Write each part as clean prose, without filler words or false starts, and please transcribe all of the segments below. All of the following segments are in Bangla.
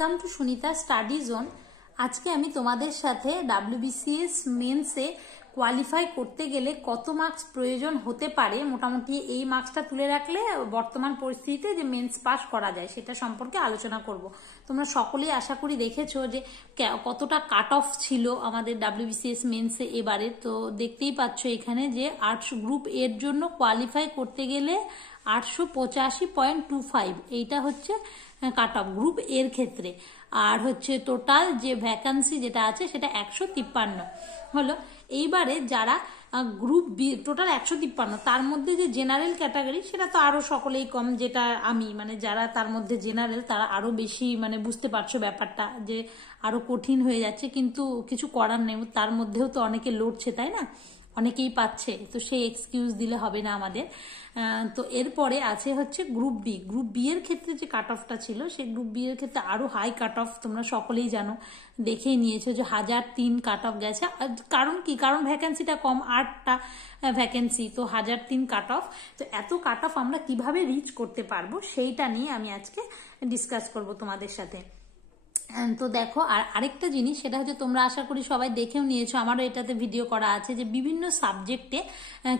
Welcome to Sunita study zone. আজকে আমি তোমাদের সাথে ডাব্লিউবিসিএস মেন্সে কোয়ালিফাই করতে গেলে কত মার্কস প্রয়োজন হতে পারে, মোটামুটি এই মার্কসটা তুলে রাখলে বর্তমান পরিস্থিতিতে যে মেন্স পাস করা যায় সেটা সম্পর্কে আলোচনা করব। তোমরা সকলেই আশা করি দেখেছো যে কতটা কাট অফ ছিল আমাদের ডাব্লিউবিসিএস মেন্সে এবারে। তো দেখতেই পাচ্ছ এখানে যে আর্টস গ্রুপ এর জন্য কোয়ালিফাই করতে গেলে 885.25 এইটা হচ্ছে কাট অফ গ্রুপ এর ক্ষেত্রে। আর হচ্ছে টোটাল যে ভ্যাকান্সি যেটা আছে সেটা 153 হলো। এইবারে যারা গ্রুপ বি টোটাল 153, তার মধ্যে যে জেনারেল ক্যাটাগরি সেটা তো আরো সকলেই কম, যেটা আমি মানে যারা তার মধ্যে জেনারেল তারা আরো বেশি মানে বুঝতে পারছো ব্যাপারটা যে আরো কঠিন হয়ে যাচ্ছে, কিন্তু কিছু করার নেই, তার মধ্যেও তো অনেকে লড়ছে তাই না, অনেকেই পাচ্ছে, তো সেই এক্সকিউজ দিলে হবে না আমাদের। তো এরপরে আছে হচ্ছে গ্রুপ বি। গ্রুপ বি এর ক্ষেত্রে যে কাট অফটা ছিল সেই গ্রুপ বি এর ক্ষেত্রে আরো হাই কাট অফ, তোমরা সকলেই জানো, দেখেই নিয়েছো যে 1003 কাট অফ গেছে। কারণ কি, কারণ ভ্যাকেন্সিটা কম, 8টা ভ্যাকেন্সি, তো 1003 কাট অফ। তো এত কাট অফ আমরা কিভাবে রিচ করতে পারবো সেইটা নিয়ে আমি আজকে ডিসকাস করব তোমাদের সাথে। তো দেখো, আর আরেকটা জিনিস সেটা হচ্ছে তোমরা আশা করি সবাই দেখেও নিয়েছো, আমারও এটাতে ভিডিও করা আছে যে বিভিন্ন সাবজেক্টে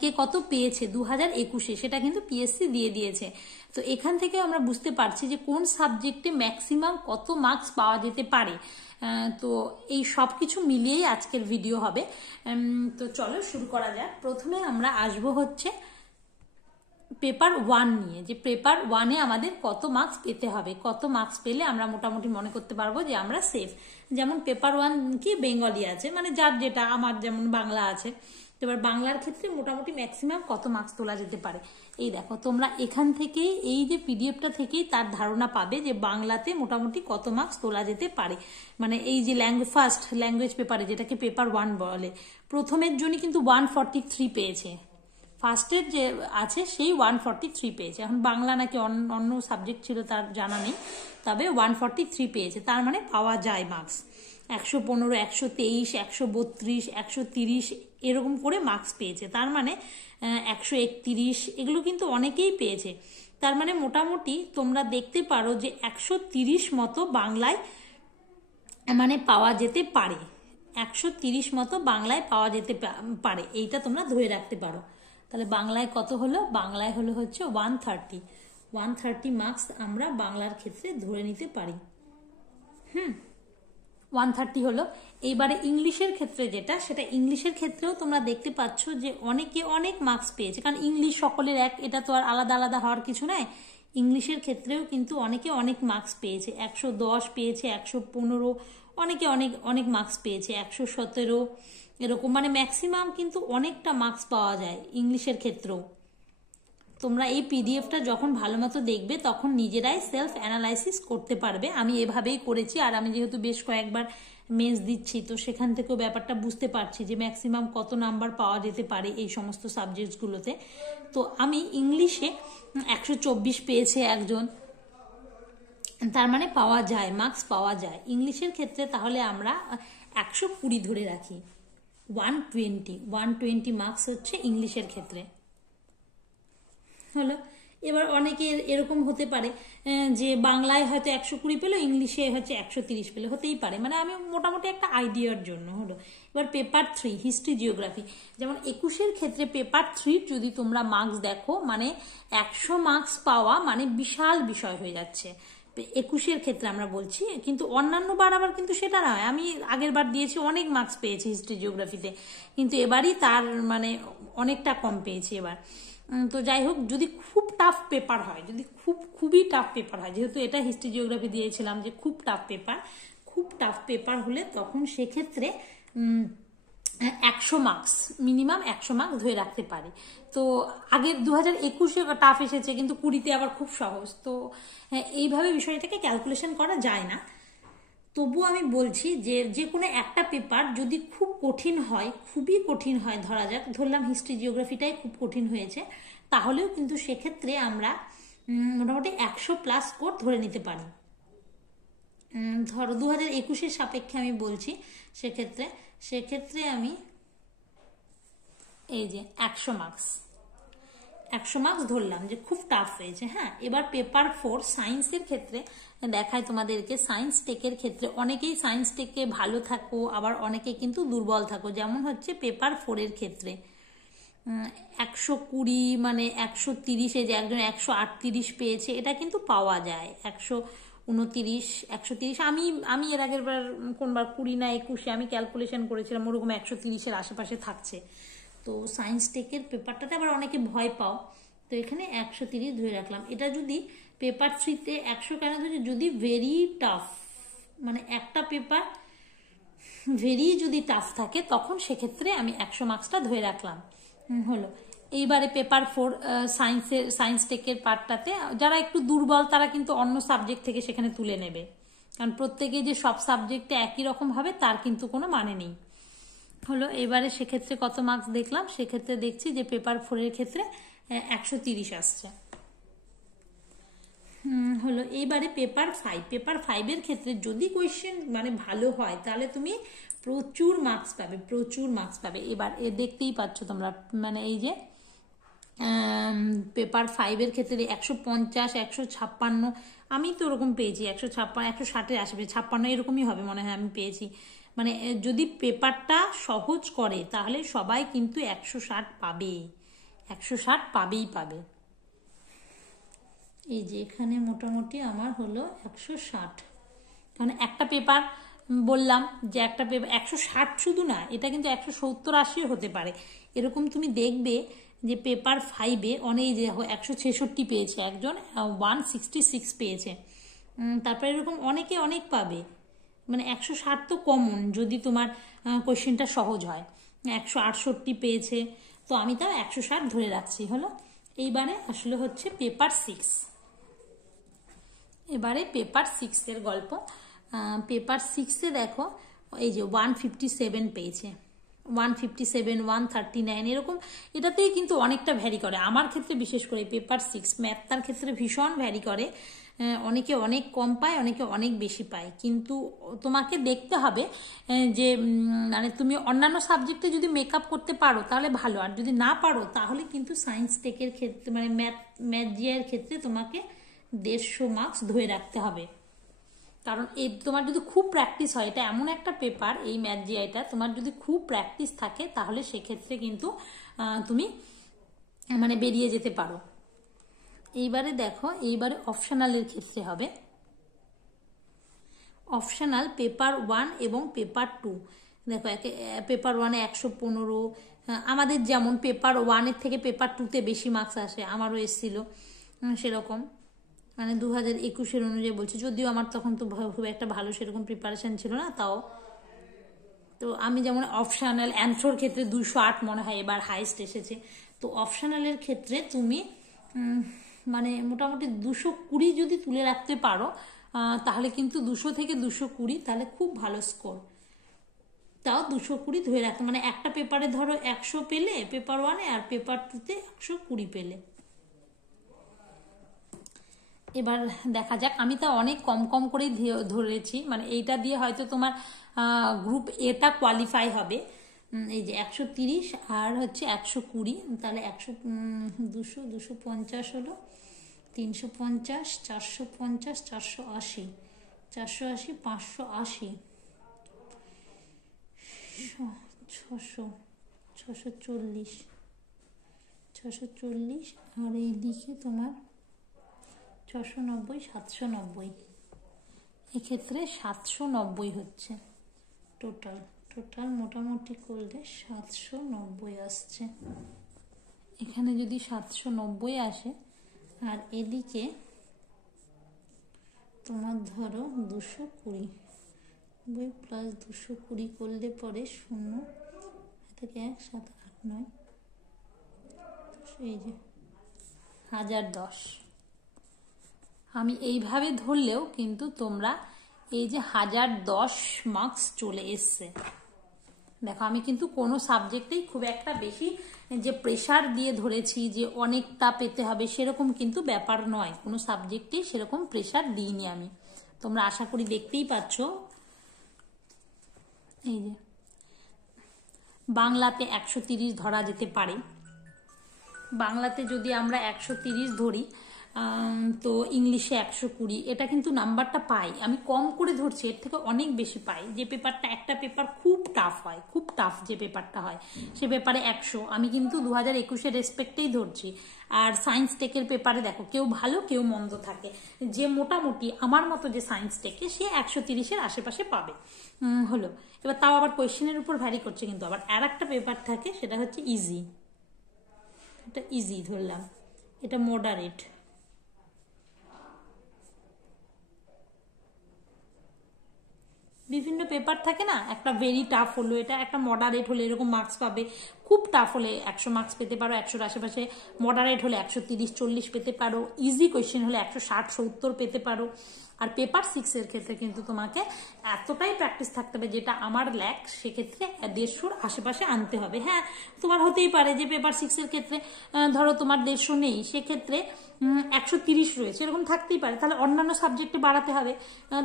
কে কত পেয়েছে 2021-এ, সেটা কিন্তু পিএসসি দিয়ে দিয়েছে। তো এখান থেকে আমরা বুঝতে পারছি যে কোন সাবজেক্টে ম্যাক্সিমাম কত মার্কস পাওয়া যেতে পারে। তো এই সব কিছু মিলিয়েই আজকের ভিডিও হবে। তো চলো শুরু করা যাক। প্রথমে আমরা আসবো হচ্ছে পেপার 1 নিয়ে, যে পেপার 1-এ আমাদের কত মার্কস পেতে হবে, কত মার্কস পেলে আমরা মোটামুটি মনে করতে পারবো যে আমরা সেফ। যেমন পেপার 1 কি বেঙ্গলি আছে, মানে যার যেটা, আমার যেমন বাংলা আছে, তো এবার বাংলার ক্ষেত্রে মোটামুটি ম্যাক্সিমাম কত মার্কস তোলা যেতে পারে। এই দেখো, তোমরা এখান থেকেই এই যে পিডিএফটা থেকেই তার ধারণা পাবে যে বাংলাতে মোটামুটি কত মার্কস তোলা যেতে পারে। মানে এই যে ফার্স্ট ল্যাঙ্গুয়েজ পেপারে, যেটাকে পেপার 1 বলে, প্রথমের জন্য কিন্তু 143 পেয়েছে, ফার্স্টের যে আছে সেই 143 পেয়েছে। এখন বাংলা নাকি অন্য সাবজেক্ট ছিল তার জানা নেই, তবে 143 পেয়েছে, তার মানে পাওয়া যায় মার্কস। 115, 123, 132, 130 এরকম করে মার্কস পেয়েছে, তার মানে 131, এগুলো কিন্তু অনেকেই পেয়েছে। তার মানে মোটামুটি তোমরা দেখতে পারো যে 130 মতো বাংলায় মানে পাওয়া যেতে পারে, 130 মতো বাংলায় পাওয়া যেতে পারে, এইটা তোমরা ধরে রাখতে পারো। তাহলে বাংলায় কত হলো, বাংলায় হলো হচ্ছে 130 মার্কস আমরা বাংলার ক্ষেত্রে ধরে নিতে পারি। 130 হলো। এইবারে ইংলিশের ক্ষেত্রে যেটা, সেটা ইংলিশের ক্ষেত্রেও তোমরা দেখতে পাচ্ছ যে অনেকে অনেক মার্কস পেয়েছে, কারণ ইংলিশ সকলের এক, এটা তো আর আলাদা আলাদা হওয়ার কিছু নাই। ইংলিশের ক্ষেত্রেও কিন্তু অনেকে অনেক মার্কস পেয়েছে, 110 পেয়েছে, 115, অনেকে অনেক অনেক মার্কস পেয়েছে, 117 এরকম, মানে ম্যাক্সিমাম কিন্তু অনেকটা মার্কস পাওয়া যায় ইংলিশের ক্ষেত্রেও। তোমরা এই পিডিএফটা যখন ভালো মতো দেখবে তখন নিজেরাই সেলফ অ্যানালাইসিস করতে পারবে। আমি এভাবেই করেছি, আর আমি যেহেতু বেশ কয়েকবার মেন্স দিচ্ছি তো সেখান থেকেও ব্যাপারটা বুঝতে পারছি যে ম্যাক্সিমাম কত নাম্বার পাওয়া যেতে পারে এই সমস্ত সাবজেক্টসগুলোতে। তো আমি ইংলিশে 124 পেয়েছে একজন, তার মানে পাওয়া যায়, মার্কস পাওয়া যায় ইংলিশের ক্ষেত্রে। তাহলে আমরা 120 ধরে রাখি, 120 মার্কস হচ্ছে ইংলিশের ক্ষেত্রে হলো। এবার অনেকের এরকম হতে পারে যে বাংলায় হয়তো 120 পেলো, ইংলিশে হচ্ছে 130 পেলো, হতেই পারে, মানে আমি মোটামুটি একটা আইডিয়ার জন্য হলো। এবার পেপার 3 হিস্ট্রি জিওগ্রাফি, যেমন 21-এর ক্ষেত্রে পেপার 3 যদি তোমরা মার্কস দেখো, মানে 100 মার্কস পাওয়া মানে বিশাল বিষয় হয়ে যাচ্ছে 21-এর ক্ষেত্রে আমরা বলছি। কিন্তু অন্যান্য বার আবার কিন্তু সেটা নয়, আমি আগের বার দিয়েছি অনেক মার্কস পেয়েছি হিস্ট্রি জিওগ্রাফিতে, কিন্তু এবারই তার মানে অনেকটা কম পেয়েছি এবার। তো যাই হোক, যদি খুব টাফ পেপার হয়, যদি খুবই টাফ পেপার হয়, যেহেতু এটা হিস্ট্রি জিওগ্রাফি দিয়েছিলাম যে খুব টাফ পেপার হলে তখন সেক্ষেত্রে 100 মার্কস মিনিমাম 100 মার্কস ধরে রাখতে পারে। তো আগের 2021-এ টাফ এসেছে, কিন্তু 20-তে আবার খুব সহজ, তো এইভাবে বিষয়টাকে ক্যালকুলেশন করা যায় না। তবু আমি বলছি যে কোনো একটা পেপার যদি খুব কঠিন হয়, খুবই কঠিন হয়, ধরলাম হিস্ট্রি জিওগ্রাফিটাই খুব কঠিন হয়েছে, তাহলেও কিন্তু সেক্ষেত্রে আমরা মোটামুটি 100+ স্কোর ধরে নিতে পারি। ধরো 2021-এর সাপেক্ষে আমি বলছি, সেক্ষেত্রে আমি এই যে 100 100 মার্কস ধরলাম যে খুব টাফ হয়েছে। হ্যাঁ, এবার পেপার 4 সায়েন্সের ক্ষেত্রে দেখায় তোমাদেরকে। সায়েন্স টেকের ক্ষেত্রে অনেকেই সায়েন্স টেকে ভালো থাকো, আবার অনেকে কিন্তু দুর্বল থাকো। যেমন হচ্ছে পেপার 4 ক্ষেত্রে 120 মানে 130, এই যে একজন 138 পেয়েছে, এটা কিন্তু পাওয়া যায়। 129, 130, আমি এর আগের বার কোনবার 20 না 21 আমি ক্যালকুলেশন করেছিলাম, ওরকম 130-এর আশেপাশে থাকছে। তো সায়েন্স টেকের পেপারটাতে আবার অনেকে ভয় পাও, তো এখানে 130 ধরে রাখলাম। এটা যদি পেপার 3-তে 100 কেন ধরছি, যদি ভেরি টাফ, মানে একটা পেপার ভেরি যদি টাফ থাকে তখন সেক্ষেত্রে আমি 100 মার্কসটা ধরে রাখলাম। হলো। এইবারে পেপার 4 সায়েন্স টেকের পার্টটাতে যারা একটু দুর্বল তারা কিন্তু অন্য সাবজেক্ট থেকে সেখানে তুলে নেবে, কারণ প্রত্যেকে যে সব সাবজেক্টে একই রকম হবে তার কিন্তু কোনো মানে নেই। হলো। এবারে সেক্ষেত্রে কত মার্কস দেখলাম, সেক্ষেত্রে দেখছি যে পেপার 4-এর ক্ষেত্রে 130 আসছে। হলো। এইবারে পেপার 5, পেপার 5-এর ক্ষেত্রে যদি কোয়েশ্চেন মানে ভালো হয় তাহলে তুমি প্রচুর মার্কস পাবে, প্রচুর মার্কস পাবে। এবার দেখতেই পাচ্ছ তোমরা, মানে এই যে পেপার 5-এর ক্ষেত্রে 150, 156, আমি তো ওরকম পেয়েছি 156, 160-এর আশেপাশে, 56 এরকমই হবে মনে হয় আমি পেয়েছি। মানে যদি পেপারটা সহজ করে তাহলে সবাই কিন্তু 160 পাবে, 160 পাবেই পাবে। এই যে এখানে মোটামুটি আমার হলো 160, কারণ একটা পেপার বললাম যে একটা পেপার 160 শুধু না, এটা কিন্তু 170-80 হতে পারে। এরকম তুমি দেখবে যে পেপার 5-এ অনেক, যে 166 পেয়েছে একজন, 166 পেয়েছে, তারপরে এরকম অনেকে অনেক পাবে। মানে 160 তো কমন যদি তোমার কোয়েশ্চেনটা সহজ হয়। 168 পেয়েছে, তো আমি তাও 160 ধরে রাখছি। হলো। এইবারে আসলে হচ্ছে পেপার 6। এবারে পেপার 6-এর গল্প। পেপার 6-এ দেখো এই যে 157 পেয়েছে, 157, 139 এরকম। এটাতেই কিন্তু অনেকটা ভ্যারি করে। আমার ক্ষেত্রে বিশেষ করে পেপার 6 ম্যাথটার ক্ষেত্রে ভীষণ ভ্যারি করে। অনেকে অনেক কম পায়, অনেকে অনেক বেশি পায়, কিন্তু তোমাকে দেখতে হবে যে মানে তুমি অন্যান্য সাবজেক্টে যদি মেকআপ করতে পারো তাহলে ভালো, আর যদি না পারো তাহলে কিন্তু সায়েন্স টেকের ক্ষেত্রে মানে ম্যাথ জিআইয়ের ক্ষেত্রে তোমাকে 150 মার্কস ধরে রাখতে হবে। কারণ এই তোমার যদি খুব প্র্যাকটিস হয়, এটা এমন একটা পেপার এই ম্যাথ জিআইটা, তোমার যদি খুব প্র্যাকটিস থাকে তাহলে সেক্ষেত্রে কিন্তু তুমি মানে বেরিয়ে যেতে পারো। এইবারে দেখো, এইবারে অপশনালের ক্ষেত্রে হবে। অপশনাল পেপার 1 এবং পেপার 2, দেখো পেপার 1-এ 115, আমাদের যেমন পেপার 1-এর থেকে পেপার 2-তে বেশি মার্কস আসে, আমারও এসেছিল সেরকম, মানে 2021-এর অনুযায়ী বলছি, যদিও আমার তখন তো খুব একটা ভালো সেরকম প্রিপারেশন ছিল না, তাও তো আমি যেমন অপশনাল অ্যান্থ্রোর ক্ষেত্রে 208 মনে হয় এবার হাইস্ট এসেছে। তো অপশনালের ক্ষেত্রে তুমি মানে মোটামুটি 220 যদি তুলে রাখতে পারো তাহলে কিন্তু 200 থেকে 220 তাহলে খুব ভালো স্কোর। তাও 220 ধরে রাখতে, মানে একটা পেপারে ধরো 100 পেলে পেপার 1-এ, আর পেপার 2-তে 120 পেলে। এবার দেখা যাক, আমি তা অনেক কম কম করেই ধরেছি, মানে এইটা দিয়ে হয়তো তোমার গ্রুপ এটা কোয়ালিফাই হবে। এই যে 130 আর হচ্ছে 120, তাহলে 200, 250 হলো, 350, 450, 480, 480, 580, 600, 640, 640, আর এইদিকে তোমার 690, 790, এক্ষেত্রে 790 হচ্ছে টোটাল মোটামুটি করলে 790 আসছে। এখানে যদি 790 আসে, আর এদিকে তোমার ধরো 220 প্লাস 220 করলে পরে 0 থেকে 1, 7, 8, 9, এই যে 1010। আমি এইভাবে ধরলেও কিন্তু তোমরা এই যে 1010 মার্কস চলে এসছে। দেখো আমি কিন্তু কোনো সাবজেক্টেই খুব একটা বেশি যে প্রেশার দিয়ে ধরেছি যে অনেকটা পেতে হবে সেরকম কিন্তু ব্যাপার নয়, কোনো সাবজেক্টেই সেরকম প্রেশার দিইনি আমি। তোমরা আশা করি দেখতেই পাচ্ছ। এই যে বাংলাতে 130 ধরা যেতে পারে, বাংলাতে যদি আমরা 130 ধরি, তো ইংলিশে 120, এটা কিন্তু নাম্বারটা পাই। আমি কম করে ধরছি, এর থেকে অনেক বেশি পাই। যে পেপারটা, একটা পেপার খুব টাফ হয়, খুব টাফ যে পেপারটা হয়, সে পেপারে 100, আমি কিন্তু 2021-এর রেসপেক্টেই ধরছি। আর সায়েন্স টেকের পেপারে দেখো, কেউ ভালো কেউ মন্দ থাকে, যে মোটামুটি আমার মতো যে সায়েন্স টেকে সে 130-এর আশেপাশে পাবে। হলো, এবার তাও আবার কোয়েশ্চেনের উপর ভ্যারি করছে। কিন্তু আবার আর একটা পেপার থাকে, সেটা হচ্ছে ইজি, এটা ইজি ধরলাম, এটা মডারেট। বিভিন্ন পেপার থাকে না, একটা ভেরি টাফ হলো, এটা একটা মডারেট হলে এরকম মার্কস পাবে। খুব টাফ হলে 100 মার্কস পেতে পারো, 100-র আশেপাশে। মডারেট হলে 130-40 পেতে পারো। ইজি কোয়েশ্চেন হলে 160-70 পেতে পারো। আর পেপার 6-এর ক্ষেত্রে কিন্তু তোমাকে এতটাই প্র্যাকটিস থাকতে হবে, যেটা আমার ল্যাক, সেক্ষেত্রে 150-র আশেপাশে আনতে হবে। হ্যাঁ, তোমার হতেই পারে যে পেপার 6-এর ক্ষেত্রে ধরো তোমার 150 নেই, সেক্ষেত্রে 130 রয়েছে, এরকম থাকতেই পারে। তাহলে অন্যান্য সাবজেক্টে বাড়াতে হবে।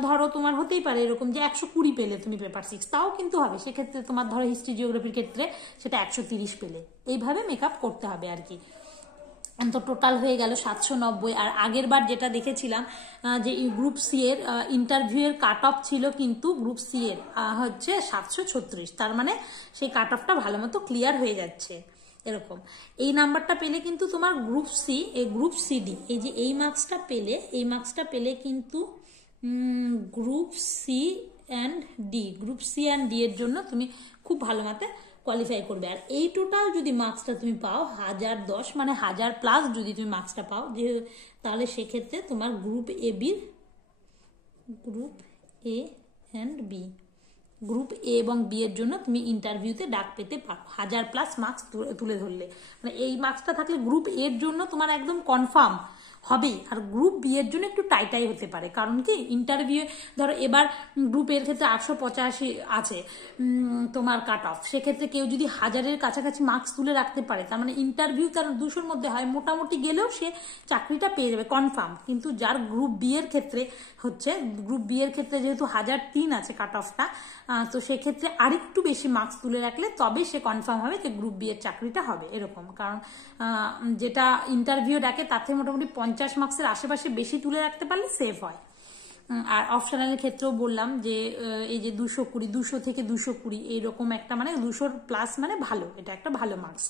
ধরো তোমার হতেই পারে এরকম যে 120 পেলে তুমি পেপার 6, তাও কিন্তু হবে। সেক্ষেত্রে তোমার ধরো হিস্ট্রি জিওগ্রাফির ক্ষেত্রে সেটা 130 পেলে, এইভাবে মেকআপ করতে হবে আর কি। তো টোটাল হয়ে গেল 790। আর আগের বার যেটা দেখেছিলাম যে গ্রুপ সি এর ইন্টারভিউ এর কাট অফ ছিল, কিন্তু গ্রুপ সি এর হচ্ছে 736, তার মানে সেই কাট অফটা ভালো মতো ক্লিয়ার হয়ে যাচ্ছে। এরকম এই নাম্বারটা পেলে কিন্তু তোমার গ্রুপ সি, গ্রুপ সিডি, এই যে এই মার্কসটা পেলে কিন্তু group C and D, group C and D এর জন্য তুমি খুব ভালো মতে কোয়ালিফাই করবে। আর এই টোটাল যদি মার্কসটা তুমি পাও 1010, মানে 1000+ যদি তুমি মার্কসটা পাও, যে তাহলে সেক্ষেত্রে তোমার group A and B, group A এবং বি এর জন্য তুমি ইন্টারভিউতে ডাক পেতে পারো 1000+ মার্কস তুলে ধরলে। মানে এই মার্কসটা থাকলে গ্রুপ এর জন্য তোমার একদম কনফার্ম হবেই। আর গ্রুপ বি এর জন্য একটু টাইটাই হতে পারে, কারণ কি ইন্টারভিউ ধরো এবার গ্রুপ এর ক্ষেত্রে 885 আছে তোমার কাট অফ, সেক্ষেত্রে কেউ যদি 1000-এর কাছাকাছি মার্কস তুলে রাখতে পারে, তার মানে ইন্টারভিউ তার 200-র মধ্যে হয়, মোটামুটি গেলেও সে চাকরিটা পেয়ে যাবে কনফার্ম। কিন্তু যার গ্রুপ বি এর ক্ষেত্রে হচ্ছে, গ্রুপ বি এর ক্ষেত্রে যেহেতু 1003 আছে কাট অফটা, তো সেক্ষেত্রে আরেকটু বেশি মার্কস তুলে রাখলে তবে সে কনফার্ম হবে যে গ্রুপ বি এর চাকরিটা হবে, এরকম। কারণ যেটা ইন্টারভিউ ডাকে তাতে মোটামুটি 50 মার্কসের আশেপাশে বেশি তুলে রাখতে পারলে সেফ হয়। আর অপশনালের ক্ষেত্রেও বললাম যে এই যে 200 থেকে 220 এইরকম একটা, মানে 200+ মানে ভালো, এটা একটা ভালো মার্কস।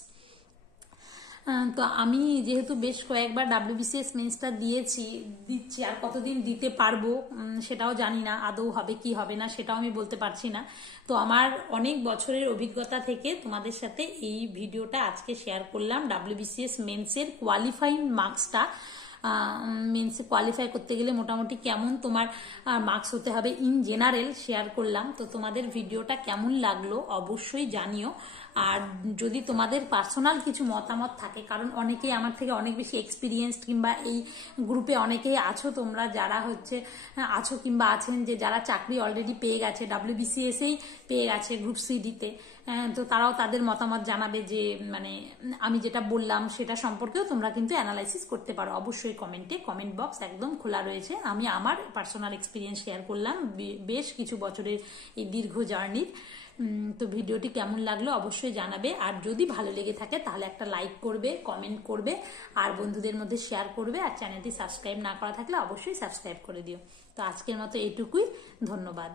তো আমি যেহেতু বেশ কয়েকবার WBCS মেন্সটা দিচ্ছি, আর কতদিন দিতে পারবো সেটাও জানি না, আদৌ হবে কি হবে না সেটাও আমি বলতে পারছি না। তো আমার অনেক বছরের অভিজ্ঞতা থেকে তোমাদের সাথে এই ভিডিওটা আজকে শেয়ার করলাম। WBCS মেন্সের কোয়ালিফাইং মার্কসটা, মেন্সে কোয়ালিফাই করতে গেলে মোটামুটি কেমন তোমার মার্কস হতে হবে ইন জেনারেল শেয়ার করলাম। তো তোমাদের ভিডিওটা কেমন লাগলো অবশ্যই জানিও। আর যদি তোমাদের পার্সোনাল কিছু মতামত থাকে, কারণ অনেকেই আমার থেকে অনেক বেশি এক্সপিরিয়েন্সড, কিংবা এই গ্রুপে অনেকেই আছো তোমরা, যারা হচ্ছে আছো কিংবা আছেন যে যারা চাকরি অলরেডি পেয়ে গেছে, WBCS-এই পেয়ে গেছে গ্রুপ সিডিতে, তো তারাও তাদের মতামত জানাবে। যে মানে আমি যেটা বললাম সেটা সম্পর্কেও তোমরা কিন্তু অ্যানালাইসিস করতে পারো অবশ্যই কমেন্টে, কমেন্ট বক্স একদম খোলা রয়েছে। আমি আমার পার্সোনাল এক্সপিরিয়েন্স শেয়ার করলাম বেশ কিছু বছরের এই দীর্ঘ জার্নির। তো ভিডিওটি কেমন লাগলো অবশ্যই জানাবে। আর যদি ভালো লেগে থাকে তাহলে একটা লাইক করবে, কমেন্ট করবে, আর বন্ধুদের মধ্যে শেয়ার করবে। আর চ্যানেলটি সাবস্ক্রাইব না করা থাকলে অবশ্যই সাবস্ক্রাইব করে দিও। তো আজকের মতো এইটুকুই, ধন্যবাদ।